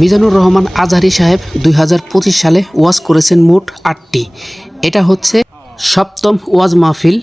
মিজানুর রহমান আজহারি সাহেব দুই হাজার পঁচিশ সালে ওয়াজ করেছেন মোট আটটি। এটা হচ্ছে সপ্তম ওয়াজ মাহফিল।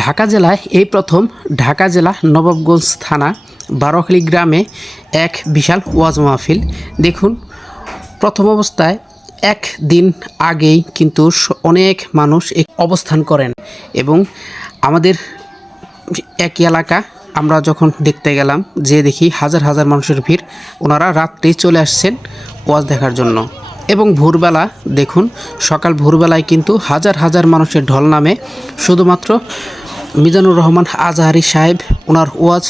ঢাকা জেলায় এই প্রথম ঢাকা জেলা নবাবগঞ্জ থানা বারোখালী গ্রামে এক বিশাল ওয়াজ মাহফিল। দেখুন, প্রথম অবস্থায় এক দিন আগেই কিন্তু অনেক মানুষ অবস্থান করেন এবং আমাদের এক এলাকা আমরা যখন দেখতে গেলাম যে দেখি হাজার হাজার মানুষের ভিড়, ওনারা রাত্রেই চলে আসছেন ওয়াজ দেখার জন্য। এবং ভোরবেলা দেখুন, সকাল ভোরবেলায় কিন্তু হাজার হাজার মানুষের ঢল নামে, শুধুমাত্র মিজানুর রহমান আজহারি সাহেব ওনার ওয়াজ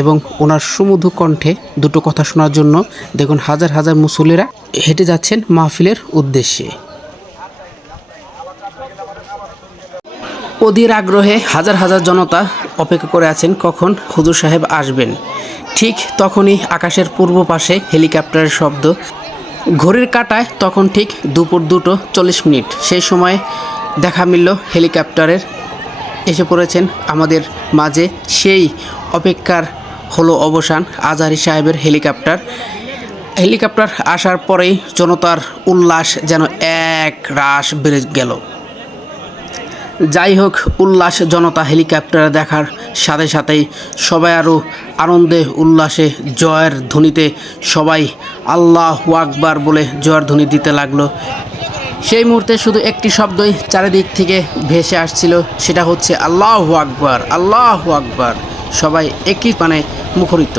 এবং ওনার সুমধু কণ্ঠে দুটো কথা শোনার জন্য দেখুন হাজার হাজার মুসল্লিরা হেঁটে যাচ্ছেন মাহফিলের উদ্দেশ্যে। অধীর আগ্রহে হাজার হাজার জনতা অপেক্ষা করে আছেন কখন হুজুর সাহেব আসবেন। ঠিক তখনই আকাশের পূর্ব পাশে হেলিকপ্টারের শব্দ। ঘড়ির কাটায় তখন ঠিক দুপুর দুটো চল্লিশ মিনিট। সেই সময় দেখা মিলল হেলিকপ্টারের। এসে পড়েছেন আমাদের মাঝে সেই অপেক্ষার হলো অবসান আজহারি সাহেবের হেলিকপ্টার। হেলিকপ্টার আসার পরেই জনতার উল্লাস যেন এক রাশ বেড়ে গেল। যাই হোক, উল্লাস জনতা হেলিকপ্টার দেখার সাথে সাথেই সবাই আরও আনন্দে, উল্লাসে জয়ের ধ্বনিতে সবাই আল্লাহ আকবার বলে জয়ের ধ্বনি দিতে লাগল। সেই মুহূর্তে শুধু একটি শব্দই চারিদিক থেকে ভেসে আসছিল, সেটা হচ্ছে আল্লাহ আকবার আল্লাহ আকবার। সবাই একই মানে মুখরিত।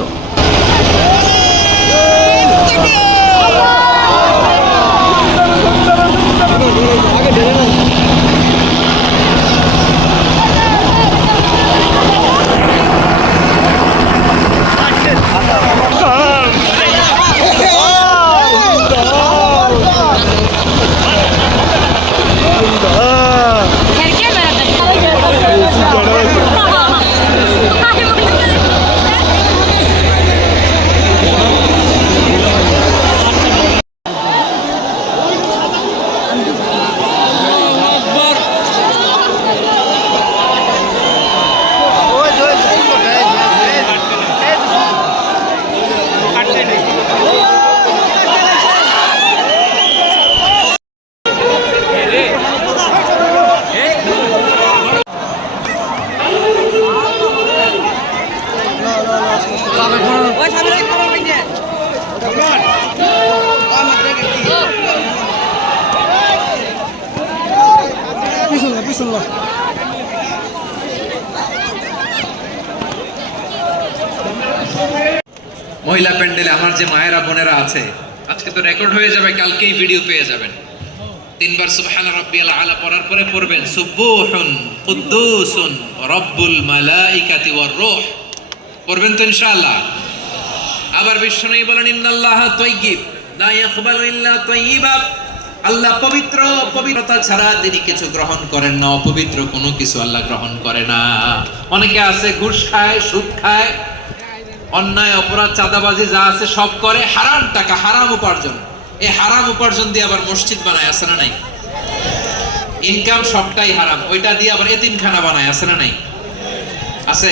Herkese. মহিলা প্যান্ডেলে আমার যে মায়েরা বোনেরা আছে আজকে তো রেকর্ড হয়ে যাবে কালকেই ভিডিও পেয়ে যাবেন। তিনবার সুবহান রাব্বিয়াল আলা পড়ার পরে পড়বেন সুবুহুন কুদ্দুসুন রব্বুল মালাইকাতি ওয়ার রূহ। পড়বেন তো ইনশাআল্লাহ। আবার বিষ্ণু বলেন, ইন্নাল্লাহ তাইয়্যিব, লা ইয়াকবালু ইল্লা তাইয়্যিবা। আল্লাহ পবিত্র, পবিত্রতা ছাড়া তিনি কিছু গ্রহণ করেন না, অপবিত্র কোনো কিছু আল্লাহ গ্রহণ করে না। অনেকে আছে, ঘুষ খায়, সুদ খায়, অন্যায়, অপরাধ, চাঁদাবাজি যা আছে সব করে, হারাম টাকা, হারাম উপার্জন। এই হারাম উপার্জন দিয়ে আবার মসজিদ বানায়, আছে না নাই? ইনকাম সবটাই হারাম, ওইটা দিয়ে আবার এতিমখানা বানায়, আছে না নাই? আছে?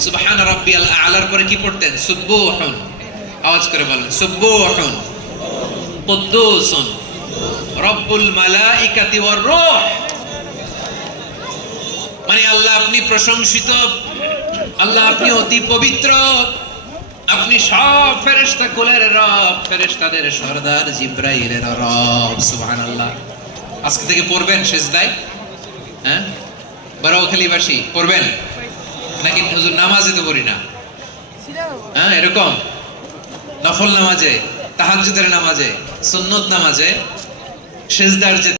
সুবহান রাব্বিয়াল আলার পরে কি পড়তেন? সুবহুন। আওয়াজ করে বলেন, সুবহুন। কুদ্দুসুন। রব্বুল মালাইকাতি ওয়ার রূহ। মানে আল্লাহ আপনি প্রশংসিত, আল্লাহ আপনি অতি পবিত্র। আপনি সব ফেরেশতা কুলের রব, ফেরেশতাদের সর্দার জিব্রাইলের রব, সুবহানাল্লাহ। আজকে থেকে পড়বেন সেজদায়? হ্যাঁ? বারাউখালীবাসী পড়বেন? নাকি হুজুর নামাজে তো পড়ি না? হ্যাঁ এরকম? নফল নামাজে তাহাজুদের নামাজে সন্ন্যত নামাজে, সেজদার যে